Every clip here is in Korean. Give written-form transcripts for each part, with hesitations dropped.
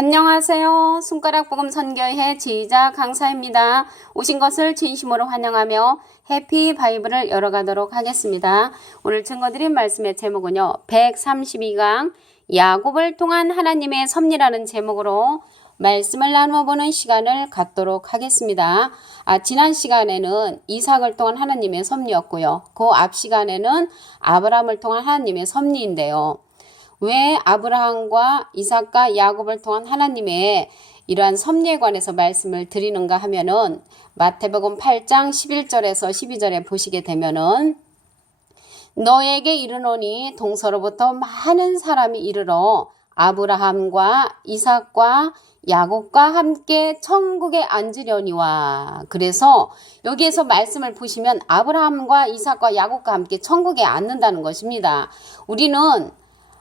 안녕하세요. 손가락복음 선교회 지휘자 강사입니다. 오신 것을 진심으로 환영하며 해피 바이블을 열어가도록 하겠습니다. 오늘 증거드린 말씀의 제목은요. 132강 야곱을 통한 하나님의 섭리라는 제목으로 말씀을 나누어 보는 시간을 갖도록 하겠습니다. 지난 시간에는 이삭을 통한 하나님의 섭리였고요. 그 앞 시간에는 아브라함을 통한 하나님의 섭리인데요. 왜 아브라함과 이삭과 야곱을 통한 하나님의 이러한 섭리에 관해서 말씀을 드리는가 하면은 마태복음 8장 11절에서 12절에 보시게 되면은 너에게 이르노니 동서로부터 많은 사람이 이르러 아브라함과 이삭과 야곱과 함께 천국에 앉으려니와. 그래서 여기에서 말씀을 보시면 아브라함과 이삭과 야곱과 함께 천국에 앉는다는 것입니다. 우리는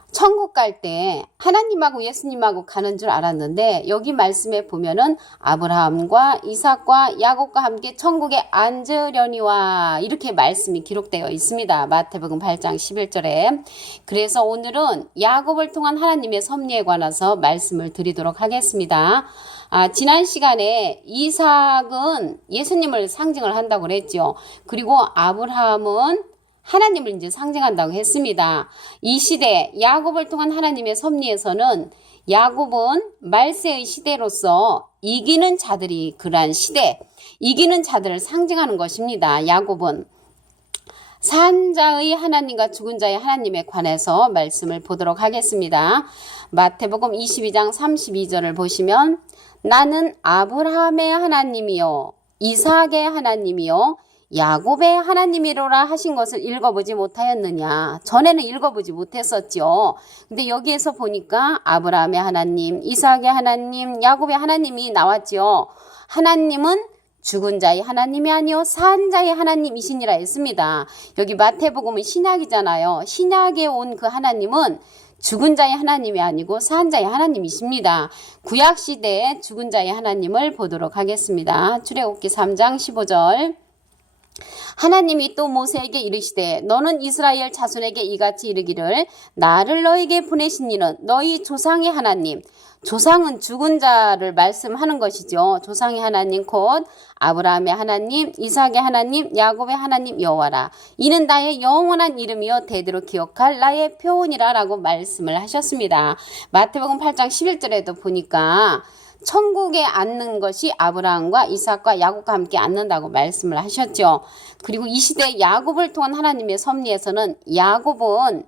천국 갈 때 하나님하고 예수님하고 가는 줄 알았는데 여기 말씀에 보면은 아브라함과 이삭과 야곱과 함께 천국에 앉으려니와 이렇게 말씀이 기록되어 있습니다. 마태복음 8장 11절에. 그래서 오늘은 야곱을 통한 하나님의 섭리에 관해서 말씀을 드리도록 하겠습니다. 지난 시간에 이삭은 예수님을 상징을 한다고 그랬죠. 그리고 아브라함은 하나님을 이제 상징한다고 했습니다. 이 시대 야곱을 통한 하나님의 섭리에서는 야곱은 말세의 시대로서 이기는 자들이 그러한 시대, 이기는 자들을 상징하는 것입니다. 야곱은 산 자의 하나님과 죽은 자의 하나님에 관해서 말씀을 보도록 하겠습니다. 마태복음 22장 32절을 보시면 나는 아브라함의 하나님이요 이삭의 하나님이요 야곱의 하나님이로라 하신 것을 읽어보지 못하였느냐. 전에는 읽어보지 못했었죠. 근데 여기에서 보니까 아브라함의 하나님, 이삭의 하나님, 야곱의 하나님이 나왔죠. 하나님은 죽은 자의 하나님이 아니요 산 자의 하나님이시니라 했습니다. 여기 마태복음은 신약이잖아요. 신약에 온 그 하나님은 죽은 자의 하나님이 아니고 산 자의 하나님이십니다. 구약시대의 죽은 자의 하나님을 보도록 하겠습니다. 출애굽기 3장 15절. 하나님이 또 모세에게 이르시되 너는 이스라엘 자손에게 이같이 이르기를 나를 너에게 보내신 이는 너희 조상의 하나님. 조상은 죽은 자를 말씀하는 것이죠. 조상의 하나님 곧 아브라함의 하나님, 이삭의 하나님, 야곱의 하나님 여호와라. 이는 나의 영원한 이름이요 대대로 기억할 나의 표훈이라 라고 말씀을 하셨습니다. 마태복음 8장 11절에도 보니까 천국에 앉는 것이 아브라함과 이삭과 야곱과 함께 앉는다고 말씀을 하셨죠. 그리고 이 시대 야곱을 통한 하나님의 섭리에서는 야곱은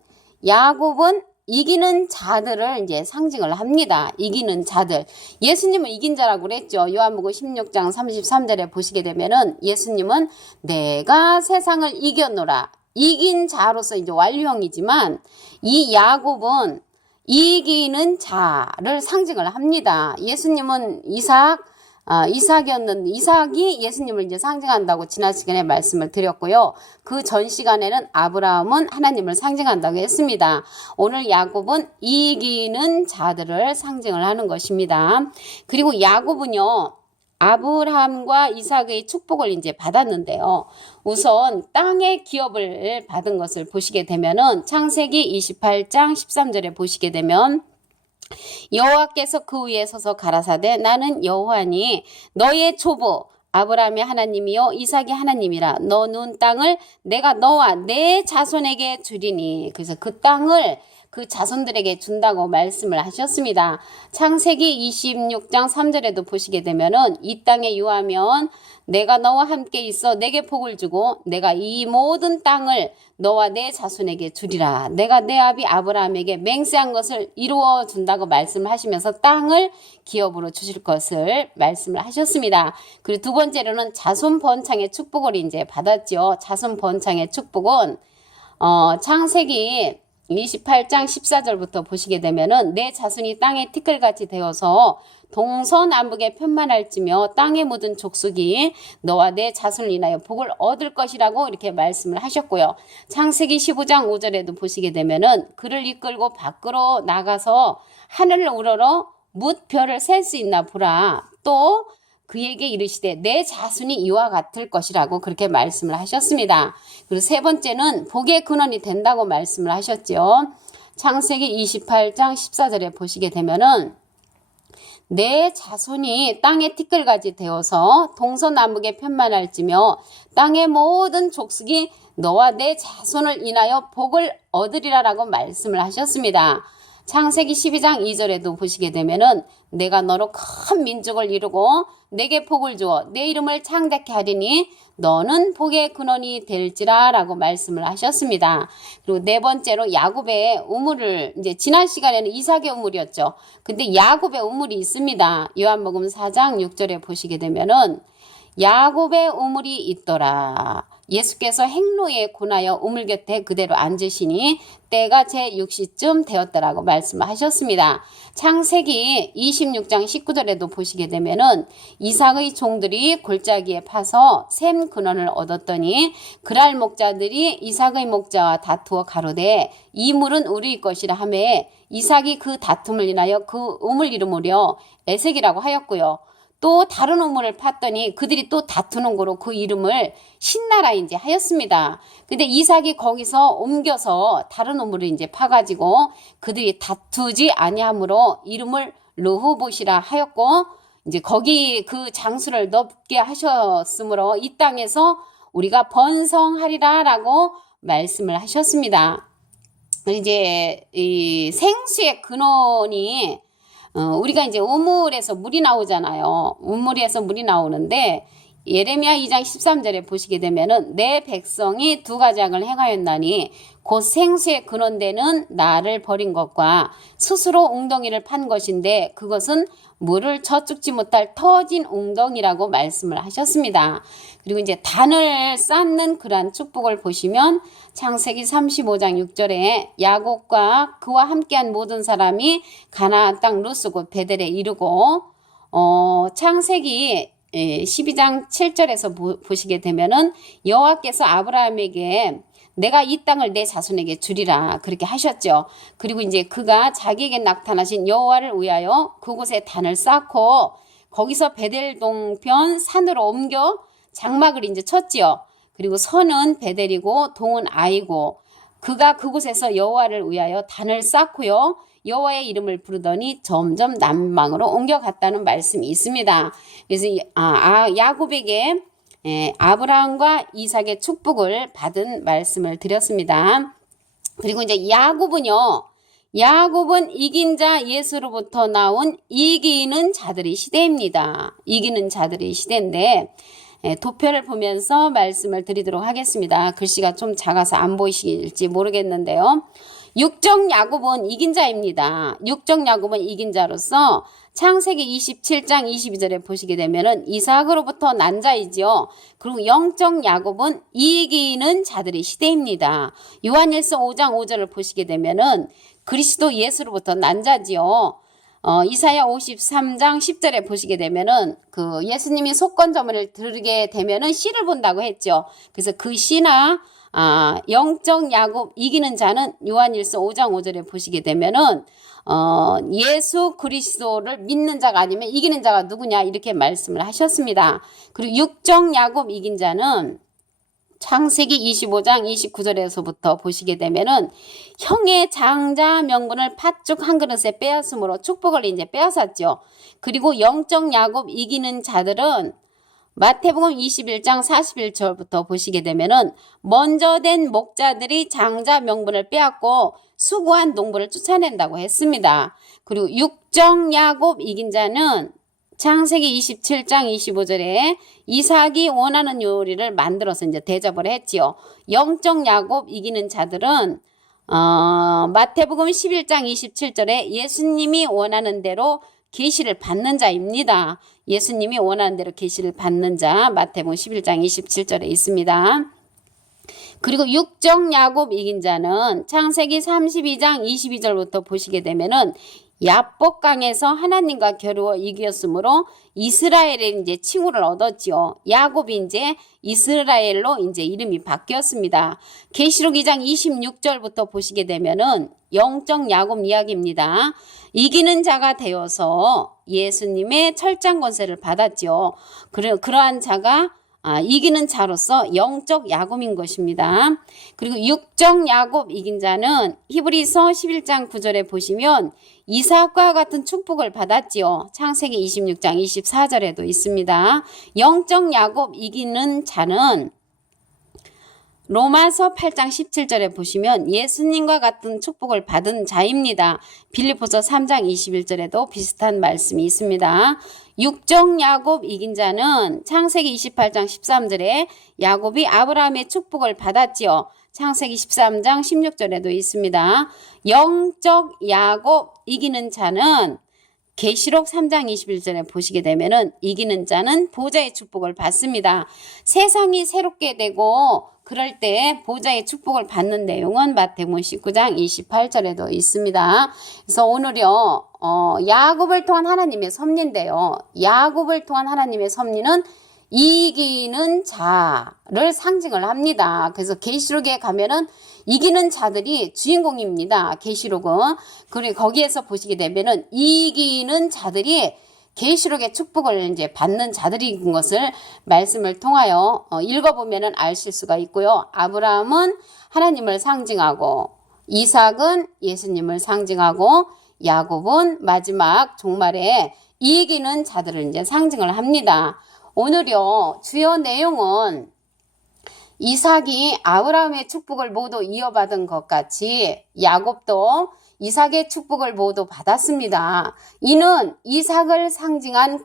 이기는 자들을 이제 상징을 합니다. 이기는 자들. 예수님은 이긴 자라고 그랬죠. 요한복음 16장 33절에 보시게 되면은 예수님은 내가 세상을 이겼노라. 이긴 자로서 이제 완료형이지만 이 야곱은 이기는 자를 상징을 합니다. 예수님은 이삭이 예수님을 이제 상징한다고 지난 시간에 말씀을 드렸고요. 그 전 시간에는 아브라함은 하나님을 상징한다고 했습니다. 오늘 야곱은 이기는 자들을 상징을 하는 것입니다. 그리고 야곱은요. 아브라함과 이삭의 축복을 이제 받았는데요. 우선 땅의 기업을 받은 것을 보시게 되면은 창세기 28장 13절에 보시게 되면 여호와께서 그 위에 서서 가라사대 나는 여호와니 너의 조부 아브라함의 하나님이요 이삭의 하나님이라 너는 땅을 내가 너와 내 자손에게 주리니. 그래서 그 땅을 그 자손들에게 준다고 말씀을 하셨습니다. 창세기 26장 3절에도 보시게 되면은 이 땅에 유하면 내가 너와 함께 있어 내게 복을 주고 내가 이 모든 땅을 너와 내 자손에게 주리라. 내가 내 아비 아브라함에게 맹세한 것을 이루어 준다고 말씀을 하시면서 땅을 기업으로 주실 것을 말씀을 하셨습니다. 그리고 두 번째로는 자손 번창의 축복을 이제 받았죠. 자손 번창의 축복은 창세기 28장 14절부터 보시게 되면은 내 자손이 땅의 티끌같이 되어서 동서남북에 편만할지며 땅에 묻은 족속이 너와 내 자손을 인하여 복을 얻을 것이라고 이렇게 말씀을 하셨고요. 창세기 15장 5절에도 보시게 되면은 그를 이끌고 밖으로 나가서 하늘을 우러러 뭇 별을 셀 수 있나 보라. 또 그에게 이르시되 내 자손이 이와 같을 것이라고 그렇게 말씀을 하셨습니다. 그리고 세 번째는 복의 근원이 된다고 말씀을 하셨죠. 창세기 28장 14절에 보시게 되면은 내 자손이 땅의 티끌같이 되어서 동서남북에 편만할지며 땅의 모든 족속이 너와 내 자손을 인하여 복을 얻으리라라고 말씀을 하셨습니다. 창세기 12장 2절에도 보시게 되면은 내가 너로 큰 민족을 이루고 내게 복을 주어 내 이름을 창대케 하리니 너는 복의 근원이 될지라 라고 말씀을 하셨습니다. 그리고 네 번째로 야곱의 우물을, 이제 지난 시간에는 이삭의 우물이었죠. 근데 야곱의 우물이 있습니다. 요한복음 4장 6절에 보시게 되면은 야곱의 우물이 있더라. 예수께서 행로에 고나여 우물 곁에 그대로 앉으시니 때가 제6시쯤 되었더라고 말씀하셨습니다. 창세기 26장 19절에도 보시게 되면은 이삭의 종들이 골짜기에 파서 샘 근원을 얻었더니 그랄 목자들이 이삭의 목자와 다투어 가로되 이 물은 우리 것이라 하매 이삭이 그 다툼을 인하여 그 우물 이름으로 에색이라고 하였고요. 또 다른 우물을 팠더니 그들이 또 다투는 거로 그 이름을 신나라 이제 하였습니다. 근데 이삭이 거기서 옮겨서 다른 우물을 이제 파가지고 그들이 다투지 아니하므로 이름을 르호봇이라 하였고, 이제 거기 그 장수를 넓게 하셨으므로 이 땅에서 우리가 번성하리라라고 말씀을 하셨습니다. 이제 이 생수의 근원이 우리가 이제 우물에서 물이 나오잖아요. 우물에서 물이 나오는데 예레미야 2장 13절에 보시게 되면은 내 백성이 두 가지 악을 행하였나니 곧 생수의 근원되는 나를 버린 것과 스스로 웅덩이를 판 것인데 그것은 물을 저축지 못할 터진 웅덩이라고 말씀을 하셨습니다. 그리고 이제 단을 쌓는 그러한 축복을 보시면 창세기 35장 6절에 야곱과 그와 함께한 모든 사람이 가나안 땅 루스 곧 베델에 이르고 창세기 12장 7절에서 보시게 되면은 여호와께서 아브라함에게 내가 이 땅을 내 자손에게 주리라 그렇게 하셨죠. 그리고 이제 그가 자기에게 나타나신 여호와를 위하여 그곳에 단을 쌓고 거기서 베델 동편 산으로 옮겨 장막을 이제 쳤지요. 그리고 선은 베델이고 동은 아이고 그가 그곳에서 여호와를 위하여 단을 쌓고요. 여호와의 이름을 부르더니 점점 남방으로 옮겨갔다는 말씀이 있습니다. 그래서 야곱에게 아브라함과 이삭의 축복을 받은 말씀을 드렸습니다. 그리고 이제 야곱은 이긴 자 예수로부터 나온 이기는 자들의 시대입니다. 이기는 자들의 시대인데 도표를 보면서 말씀을 드리도록 하겠습니다. 글씨가 좀 작아서 안 보이실지 모르겠는데요. 육적 야곱은 이긴 자입니다. 육적 야곱은 이긴 자로서 창세기 27장 22절에 보시게 되면은 이삭으로부터 난 자이지요. 그리고 영적 야곱은 이기는 자들의 시대입니다. 요한일서 5장 5절을 보시게 되면은 그리스도 예수로부터 난 자지요. 이사야 53장 10절에 보시게 되면은 그 예수님이 속건조물을 들게 되면은 씨를 본다고 했죠. 그래서 그 씨나 영적 야곱 이기는 자는 요한일서 5장 5절에 보시게 되면은 예수 그리스도를 믿는 자가 아니면 이기는 자가 누구냐 이렇게 말씀을 하셨습니다. 그리고 육적 야곱 이긴 자는 창세기 25장 29절에서부터 보시게 되면은 형의 장자 명분을 팥죽 한 그릇에 빼앗음으로 축복을 이제 빼앗았죠. 그리고 영적 야곱 이기는 자들은 마태복음 21장 41절부터 보시게 되면은 먼저 된 목자들이 장자 명분을 빼앗고 수고한 농부를 쫓아낸다고 했습니다. 그리고 육적 야곱 이긴 자는 창세기 27장 25절에 이삭이 원하는 요리를 만들어서 이제 대접을 했지요. 영적 야곱 이기는 자들은 마태복음 11장 27절에 예수님이 원하는 대로 계시를 받는 자입니다. 예수님이 원하는 대로 계시를 받는 자 마태복음 11장 27절에 있습니다. 그리고 육적 야곱 이긴 자는 창세기 32장 22절부터 보시게 되면은 야복강에서 하나님과 겨루어 이겼으므로 이스라엘의 이제 칭호를 얻었지요. 야곱이 이제 이스라엘로 이제 이름이 바뀌었습니다. 계시록 2장 26절부터 보시게 되면은 영적 야곱 이야기입니다. 이기는 자가 되어서 예수님의 철장 권세를 받았죠. 그러한 자가 이기는 자로서 영적 야곱인 것입니다. 그리고 육적 야곱 이긴 자는 히브리서 11장 9절에 보시면 이삭과 같은 축복을 받았지요. 창세기 26장 24절에도 있습니다. 영적 야곱 이기는 자는 로마서 8장 17절에 보시면 예수님과 같은 축복을 받은 자입니다. 빌립보서 3장 21절에도 비슷한 말씀이 있습니다. 육적 야곱 이긴 자는 창세기 28장 13절에 야곱이 아브라함의 축복을 받았지요. 창세기 13장 16절에도 있습니다. 영적 야곱 이기는 자는 계시록 3장 21절에 보시게 되면은 이기는 자는 보좌의 축복을 받습니다. 세상이 새롭게 되고 그럴 때 보좌의 축복을 받는 내용은 마태복음 19장 28절에도 있습니다. 그래서 오늘요, 야곱을 통한 하나님의 섭리인데요. 야곱을 통한 하나님의 섭리는 이기는 자를 상징을 합니다. 그래서 계시록에 가면은 이기는 자들이 주인공입니다. 계시록은. 그리고 거기에서 보시게 되면은 이기는 자들이 계시록의 축복을 이제 받는 자들인 것을 말씀을 통하여 읽어보면은 아실 수가 있고요. 아브라함은 하나님을 상징하고 이삭은 예수님을 상징하고 야곱은 마지막 종말에 이기는 자들을 이제 상징을 합니다. 오늘요 주요 내용은 이삭이 아브라함의 축복을 모두 이어받은 것 같이 야곱도 이삭의 축복을 모두 받았습니다. 이는 이삭을 상징한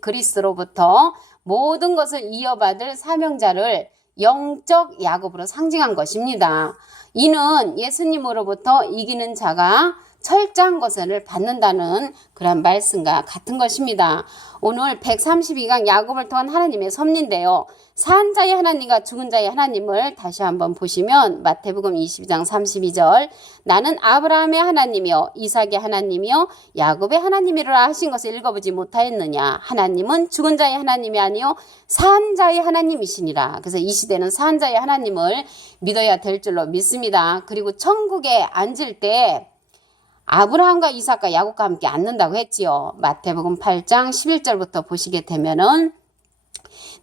그리스로부터 모든 것을 이어받을 사명자를 영적 야곱으로 상징한 것입니다. 이는 예수님으로부터 이기는 자가 철저한 것을 받는다는 그런 말씀과 같은 것입니다. 오늘 132강 야곱을 통한 하나님의 섭리인데요. 산 자의 하나님과 죽은 자의 하나님을 다시 한번 보시면 마태복음 22장 32절 나는 아브라함의 하나님이요 이삭의 하나님이요 야곱의 하나님이라 하신 것을 읽어보지 못하였느냐. 하나님은 죽은 자의 하나님이 아니요 산 자의 하나님이시니라. 그래서 이 시대는 산 자의 하나님을 믿어야 될 줄로 믿습니다. 그리고 천국에 앉을 때 아브라함과 이삭과 야곱과 함께 앉는다고 했지요. 마태복음 8장 11절부터 보시게 되면은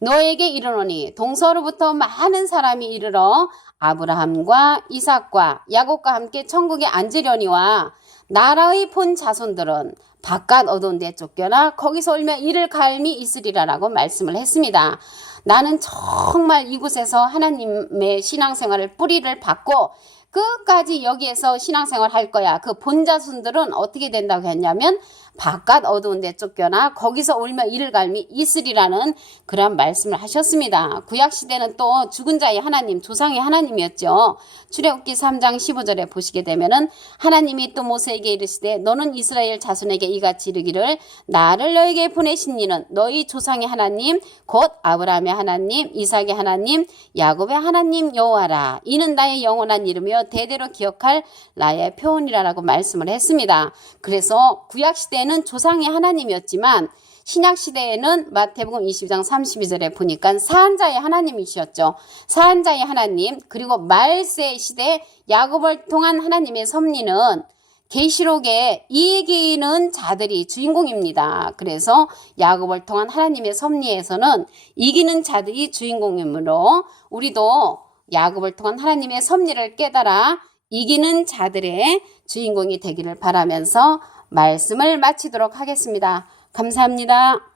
너에게 이르노니 동서로부터 많은 사람이 이르러 아브라함과 이삭과 야곱과 함께 천국에 앉으려니와 나라의 본 자손들은 바깥 어두운 데 쫓겨나 거기서 울며 이를 갈미 있으리라라고 말씀을 했습니다. 나는 정말 이곳에서 하나님의 신앙생활을 뿌리를 받고 끝까지 여기에서 신앙생활 할 거야. 그 본자손들은 어떻게 된다고 했냐면 바깥 어두운 데 쫓겨나 거기서 울며 이를 갈미 있으리라는 그런 말씀을 하셨습니다. 구약시대는 또 죽은 자의 하나님, 조상의 하나님이었죠. 출애굽기 3장 15절에 보시게 되면은 하나님이 또 모세에게 이르시되 너는 이스라엘 자손에게 이같이 이르기를 나를 너에게 보내신 이는 너희 조상의 하나님 곧 아브라함의 하나님, 이삭의 하나님, 야곱의 하나님 여호와라. 이는 나의 영원한 이름이요 대대로 기억할 나의 표현이라고 말씀을 했습니다. 그래서 구약시대에는 조상의 하나님이었지만 신약시대에는 마태복음 22장 32절에 보니까 사한자의 하나님이셨죠. 사한자의 하나님 그리고 말세 시대 야곱을 통한 하나님의 섭리는 계시록에 이기는 자들이 주인공입니다. 그래서 야곱을 통한 하나님의 섭리에서는 이기는 자들이 주인공이므로 우리도 야곱을 통한 하나님의 섭리를 깨달아 이기는 자들의 주인공이 되기를 바라면서 말씀을 마치도록 하겠습니다. 감사합니다.